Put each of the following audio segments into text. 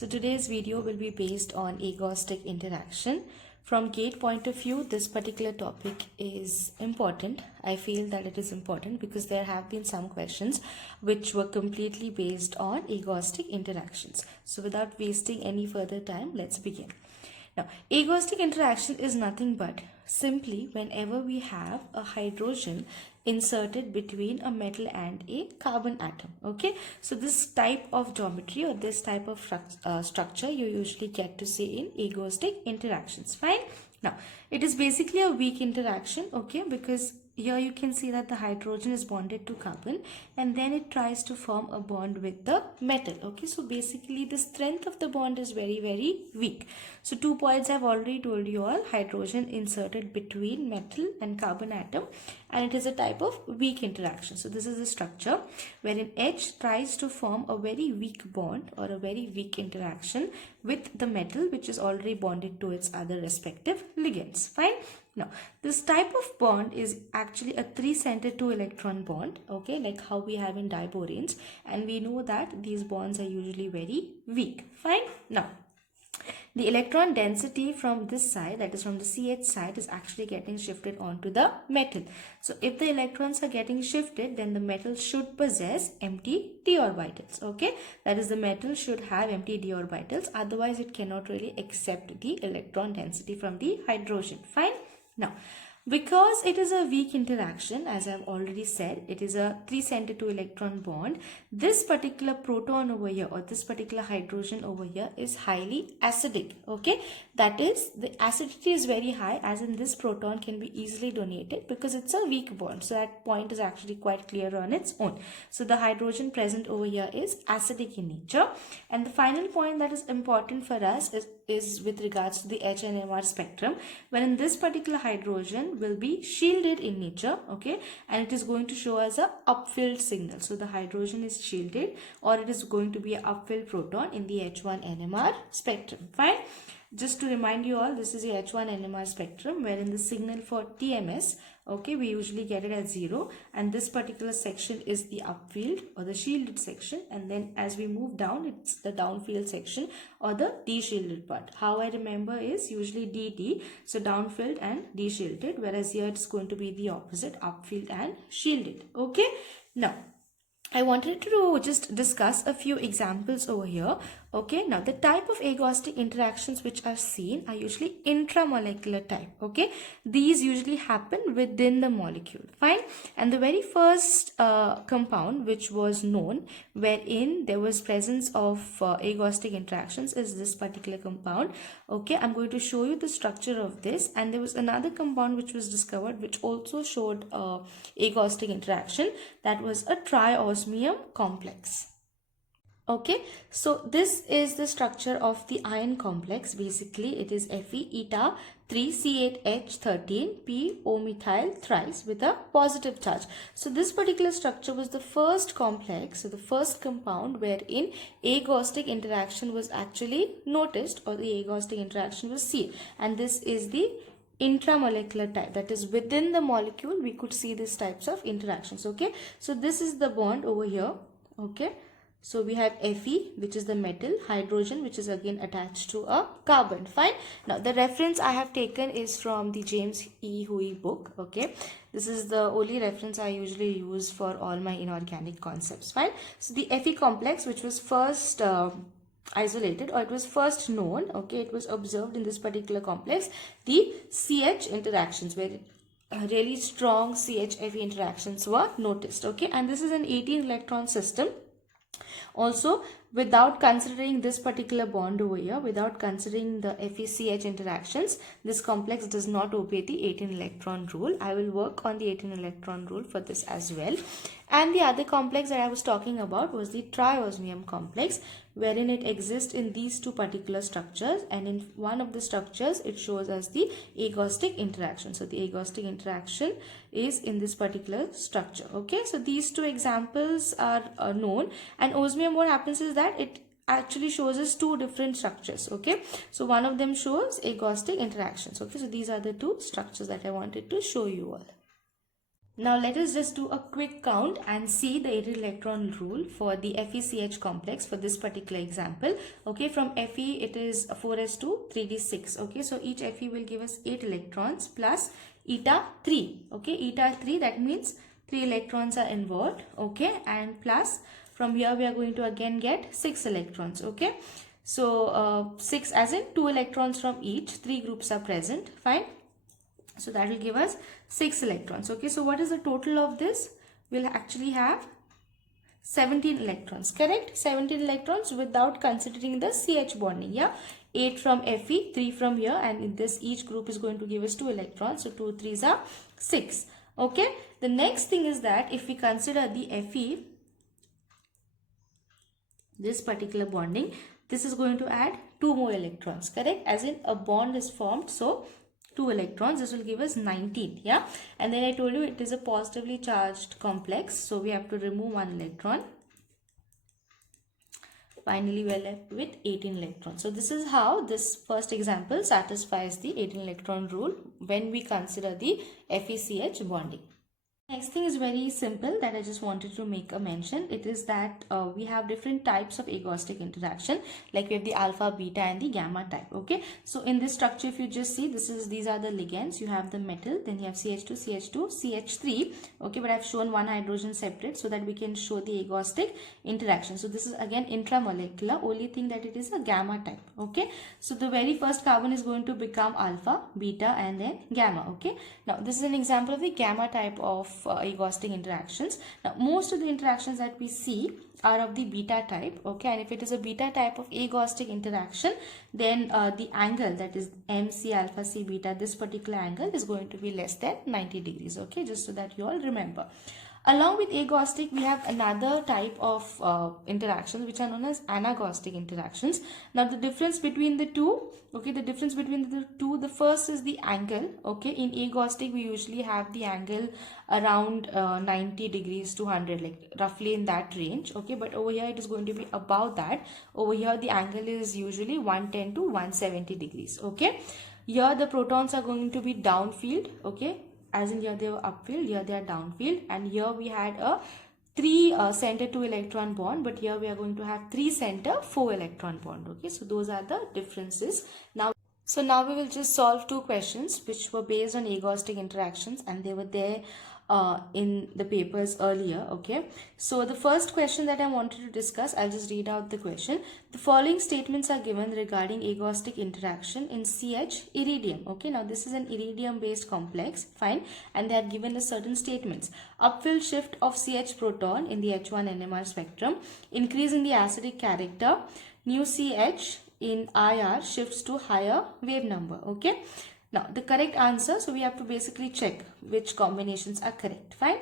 So today's video will be based on agostic interaction. From GATE point of view, this particular topic is important. I feel that it is important because there have been some questions which were completely based on agostic interactions. So without wasting any further time, let's begin. Now, agostic interaction is nothing but simply whenever we have a hydrogen inserted between a metal and a carbon atom. Okay, so this type of geometry or this type of structure you usually get to see in agostic interactions. Fine. Now, it is basically a weak interaction, okay, because here you can see that the hydrogen is bonded to carbon and then it tries to form a bond with the metal. Okay, so basically the strength of the bond is very weak. So 2 points I've already told you all: hydrogen inserted between metal and carbon atom, and it is a type of weak interaction. So this is the structure wherein H tries to form a very weak bond or a very weak interaction with the metal which is already bonded to its other respective ligands. Fine. Now, this type of bond is actually a 3-center 2-electron bond, okay, like how we have in diboranes, and we know that these bonds are usually very weak. Fine. Now, the electron density from this side, that is from the CH side, is actually getting shifted onto the metal. So if the electrons are getting shifted, then the metal should possess empty d orbitals. Okay, that is, the metal should have empty d orbitals, otherwise it cannot really accept the electron density from the hydrogen. Fine. Now, because it is a weak interaction, as I have already said, it is a 3-center 2-electron bond. This particular proton over here or this particular hydrogen over here is highly acidic. Okay, that is, the acidity is very high, as in this proton can be easily donated because it's a weak bond. So that point is actually quite clear on its own. So the hydrogen present over here is acidic in nature. And the final point that is important for us is with regards to the HNMR spectrum, wherein this particular hydrogen will be shielded in nature, okay, and it is going to show us a upfilled signal. So the hydrogen is shielded, or it is going to be an upfilled proton in the H1NMR spectrum. Fine. Just to remind you all, this is the H1NMR spectrum, wherein the signal for TMS, okay, we usually get it as 0, and this particular section is the upfield or the shielded section, and then as we move down, it's the downfield section or the deshielded part. How I remember is usually DD, so downfield and deshielded, whereas here it's going to be the opposite, upfield and shielded. Okay, now I wanted to just discuss a few examples over here. Okay, now the type of agostic interactions which are seen are usually intramolecular type. Okay, these usually happen within the molecule. Fine. And the very first compound which was known wherein there was presence of agostic interactions is this particular compound. Okay, I'm going to show you the structure of this, and there was another compound which was discovered which also showed agostic interaction. That was a triosmium complex. Okay, so this is the structure of the ion complex. Basically, it is Fe eta 3C8H13 P O methyl thrice with a positive charge. So this particular structure was the first complex, so the first compound wherein agostic interaction was actually noticed, or the agostic interaction was seen, and this is the intramolecular type, that is within the molecule we could see these types of interactions. Okay, so this is the bond over here. Okay, so we have Fe, which is the metal, hydrogen, which is again attached to a carbon. Fine. Now the reference I have taken is from the James E. Huey book. Okay, this is the only reference I usually use for all my inorganic concepts. Fine. So the Fe complex, which was first isolated, or it was first known, okay, it was observed in this particular complex, the CH interactions, where really strong CH-Fe interactions were noticed. Okay, and this is an 18 electron system. Also, without considering this particular bond over here, without considering the FeCH interactions, this complex does not obey the 18 electron rule. I will work on the 18 electron rule for this as well. And the other complex that I was talking about was the triosmium complex, wherein it exists in these two particular structures, and in one of the structures it shows us the agostic interaction. So the agostic interaction is in this particular structure. Okay, so these two examples are known, and osmium, what happens is that it actually shows us two different structures. Okay, so one of them shows agostic interactions. Okay, so these are the two structures that I wanted to show you all. Now let us just do a quick count and see the 8 electron rule for the FeCH complex for this particular example. Okay, from Fe it is 4s2 3d6. Okay, so each Fe will give us 8 electrons plus eta 3. Okay, eta 3, that means 3 electrons are involved. Okay, and plus from here we are going to again get 6 electrons. Okay, so 6 as in 2 electrons from each, 3 groups are present. Fine. So that will give us 6 electrons. Okay, so what is the total of this? We'll actually have 17 electrons, correct? 17 electrons without considering the CH bonding. Yeah, 8 from Fe, 3 from here, and in this each group is going to give us 2 electrons. So 2 3s are 6. Okay, the next thing is that if we consider the Fe, this particular bonding, this is going to add 2 more electrons, correct? As in a bond is formed, so 2 electrons, this will give us 19. Yeah, and then I told you it is a positively charged complex, so we have to remove 1 electron. Finally we are left with 18 electrons. So this is how this first example satisfies the 18 electron rule when we consider the FeCH bonding. Next thing is very simple that I just wanted to make a mention. It is that we have different types of agostic interaction, like we have the alpha, beta and the gamma type. Okay, so in this structure, if you just see, these are the ligands. You have the metal, then you have CH2, CH2, CH3. Okay, but I've shown one hydrogen separate so that we can show the agostic interaction. So this is again intramolecular, only thing that it is a gamma type. Okay, so the very first carbon is going to become alpha, beta and then gamma. Okay, now this is an example of the gamma type of agostic interactions. Now most of the interactions that we see are of the beta type. Okay, and if it is a beta type of agostic interaction, then the angle, that is MC alpha C beta, this particular angle is going to be less than 90 degrees. Okay, just so that you all remember. Along with agostic, we have another type of interactions which are known as anagostic interactions. Now the difference between the two, okay, the first is the angle. Okay, in agostic we usually have the angle around 90 degrees to 100, like roughly in that range. Okay, but over here it is going to be above that. Over here the angle is usually 110 to 170 degrees. Okay, here the protons are going to be downfield. Okay, as in here they were upfield, here they are downfield, and here we had a 3 center 2 electron bond, but here we are going to have 3 center 4 electron bond. Okay, so those are the differences. Now we will just solve two questions which were based on agostic interactions, and they were there in the papers earlier. Okay, so the first question that I wanted to discuss, I'll just read out the question. The following statements are given regarding agostic interaction in CH iridium. Okay, now this is an iridium based complex, fine, and they are given a certain statements. Upfield shift of CH proton in the H1 NMR spectrum, increase in the acidic character, new CH in IR shifts to higher wave number. Okay, now the correct answer, so we have to basically check which combinations are correct. Fine,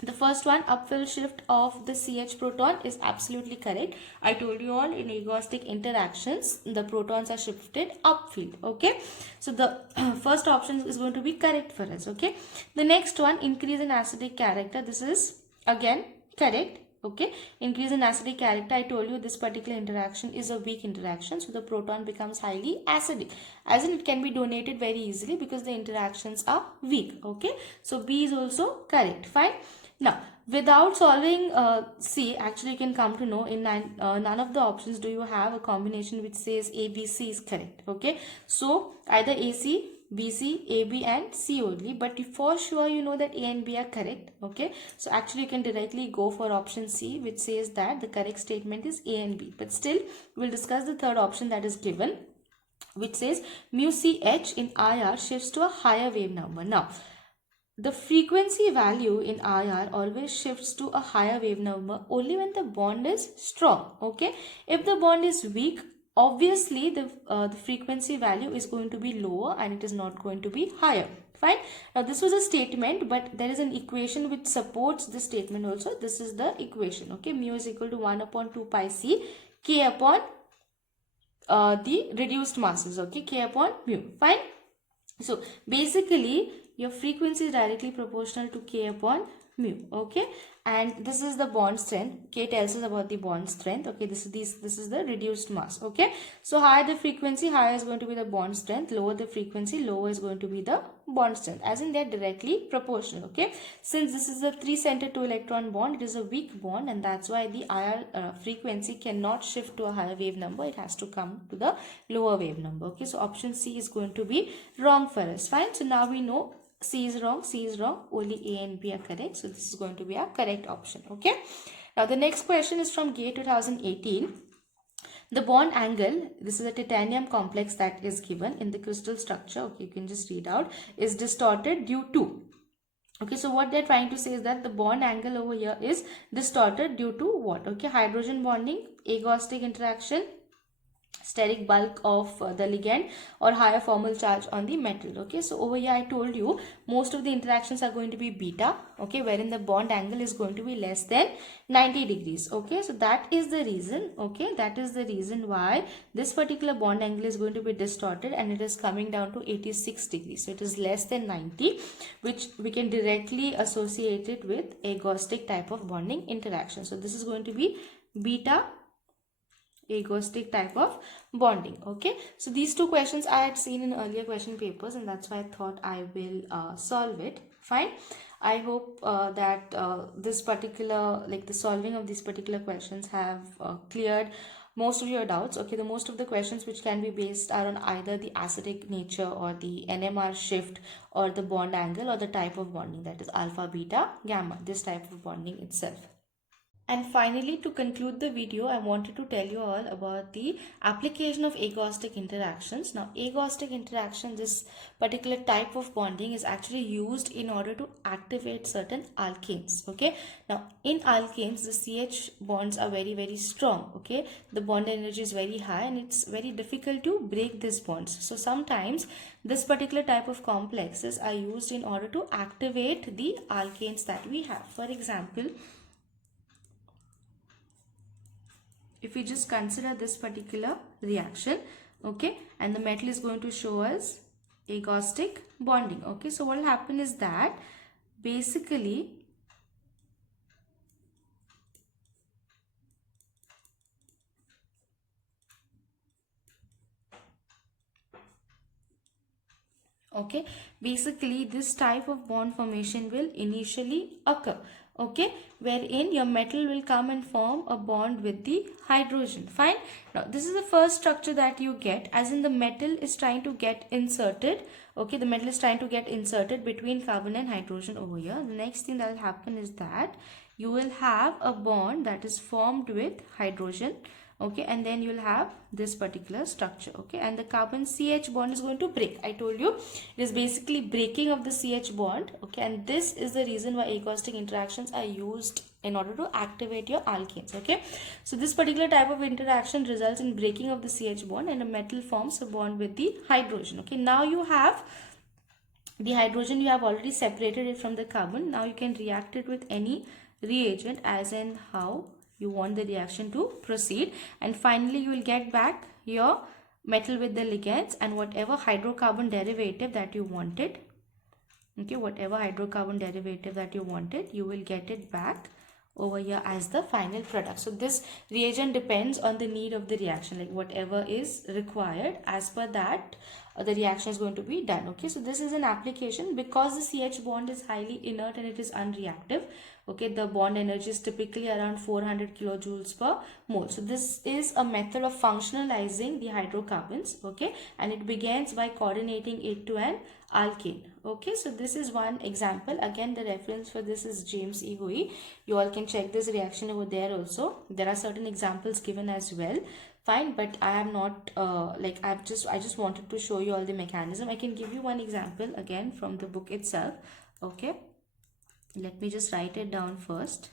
the first one, upfield shift of the CH proton, is absolutely correct. I told you all in agostic interactions the protons are shifted upfield. Okay, so the first option is going to be correct for us. Okay, the next one, increase in acidic character, this is again correct. Okay, increase in acidic character, I told you this particular interaction is a weak interaction, so the proton becomes highly acidic, as in it can be donated very easily because the interactions are weak. Okay, so B is also correct. Fine. Now without solving C, actually you can come to know in none of the options do you have a combination which says ABC is correct. Okay, so either AC, BC, AB and C only, but for sure you know that A and B are correct. Okay, so actually you can directly go for option C, which says that the correct statement is A and B, but still we'll discuss the third option that is given, which says mu CH in IR shifts to a higher wave number. Now the frequency value in IR always shifts to a higher wave number only when the bond is strong. Okay, if the bond is weak, obviously the frequency value is going to be lower and it is not going to be higher. Fine. Now this was a statement, but there is an equation which supports this statement also. This is the equation. Okay, mu is equal to 1 upon 2 pi c k upon the reduced masses. Okay, k upon mu. Fine. So basically your frequency is directly proportional to k upon mu. Okay, and this is the bond strength. K tells us about the bond strength. Okay, this is the reduced mass. Okay, so higher the frequency, higher is going to be the bond strength. Lower the frequency, lower is going to be the bond strength, as in they are directly proportional. Okay, since this is a 3-center 2-electron bond, it is a weak bond, and that's why the IR frequency cannot shift to a higher wave number. It has to come to the lower wave number. Okay, so option C is going to be wrong for us. Fine, so now we know C is wrong, C is wrong, only A and B are correct. So this is going to be our correct option. Okay, now the next question is from GATE 2018. The bond angle, this is a titanium complex that is given in the crystal structure. Okay, you can just read out, is distorted due to. Okay, so what they're trying to say is that the bond angle over here is distorted due to what? Okay, hydrogen bonding, agostic interaction, steric bulk of the ligand, or higher formal charge on the metal. Okay, so over here I told you most of the interactions are going to be beta. Okay, wherein the bond angle is going to be less than 90 degrees. Okay, so that is the reason. Okay, that is the reason why this particular bond angle is going to be distorted, and it is coming down to 86 degrees. So it is less than 90, which we can directly associate it with agostic type of bonding interaction. So this is going to be beta agostic type of bonding. Okay, so these two questions I had seen in earlier question papers, and that's why I thought I will solve it. Fine, I hope that this particular, like the solving of these particular questions have cleared most of your doubts. Okay, the most of the questions which can be based are on either the acidic nature or the NMR shift or the bond angle or the type of bonding, that is alpha, beta, gamma, this type of bonding itself. And finally, to conclude the video, I wanted to tell you all about the application of agostic interactions. Now, agostic interaction, this particular type of bonding is actually used in order to activate certain alkanes. Okay. Now, in alkanes, the CH bonds are very, very strong. Okay. The bond energy is very high, and it's very difficult to break these bonds. So, sometimes this particular type of complexes are used in order to activate the alkanes that we have. For example, if we just consider this particular reaction, okay, and the metal is going to show us agostic bonding. Okay, so what will happen is that basically okay, basically this type of bond formation will initially occur. Okay, wherein your metal will come and form a bond with the hydrogen. Fine, now this is the first structure that you get, as in the metal is trying to get inserted. Okay, the metal is trying to get inserted between carbon and hydrogen over here. The next thing that will happen is that you will have a bond that is formed with hydrogen. Okay, and then you'll have this particular structure. Okay, and the carbon CH bond is going to break. I told you it is basically breaking of the CH bond. Okay, and this is the reason why agostic interactions are used in order to activate your alkanes. Okay, so this particular type of interaction results in breaking of the CH bond, and a metal forms a bond with the hydrogen. Okay, now you have the hydrogen, you have already separated it from the carbon. Now you can react it with any reagent as in how you want the reaction to proceed, and finally you will get back your metal with the ligands and whatever hydrocarbon derivative that you wanted. Okay, whatever hydrocarbon derivative that you wanted, you will get it back over here as the final product. So this reagent depends on the need of the reaction, like whatever is required, as per that the reaction is going to be done. Okay, so this is an application because the CH bond is highly inert and it is unreactive. Okay, the bond energy is typically around 400 kilojoules per mole. So this is a method of functionalizing the hydrocarbons. Okay, and it begins by coordinating it to an alkane. Okay, so this is one example. Again, the reference for this is James E. Hui. You all can check this reaction over there also. There are certain examples given as well. Fine, but I am not I just wanted to show you all the mechanism. I can give you one example again from the book itself. Okay, let me just write it down first.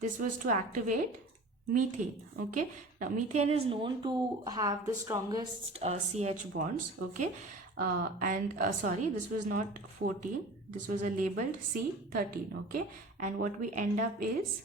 This was to activate methane. Okay, now methane is known to have the strongest CH bonds. Okay, sorry, this was not 14, this was a labeled C13. Okay, and what we end up is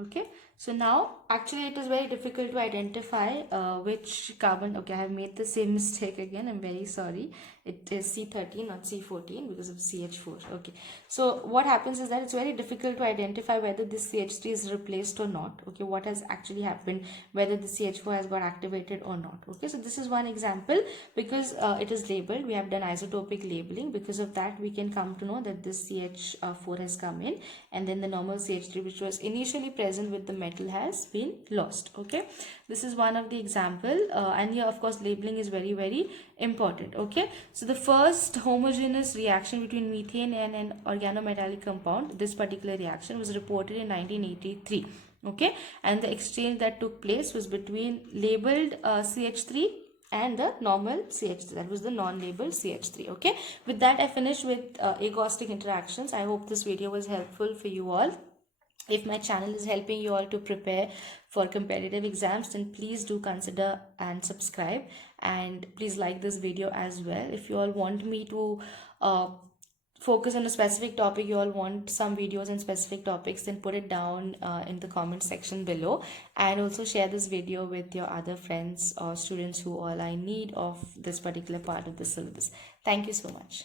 Okay, so now actually it is very difficult to identify which carbon. Okay, I have made the same mistake again. I'm very sorry. It is C13, not C14, because of CH4. Okay, so what happens is that it's very difficult to identify whether this CH3 is replaced or not. Okay, what has actually happened, whether the CH4 has got activated or not. Okay, so this is one example because it is labeled. We have done isotopic labeling. Because of that, we can come to know that this CH4 has come in, and then the normal CH3, which was initially present with the metal, has been lost. Okay, this is one of the example, and here of course labeling is very important. Okay, so the first homogeneous reaction between methane and an organometallic compound, this particular reaction was reported in 1983. Okay, and the exchange that took place was between labeled CH3 and the normal CH3, that was the non-labeled CH3. Okay, with that I finished with agonistic interactions. I hope this video was helpful for you all. If my channel is helping you all to prepare for competitive exams, then please do consider and subscribe, and please like this video as well. If you all want me to focus on a specific topic, you all want some videos on specific topics, then put it down in the comment section below, and also share this video with your other friends or students who all are in need of this particular part of the syllabus. Thank you so much.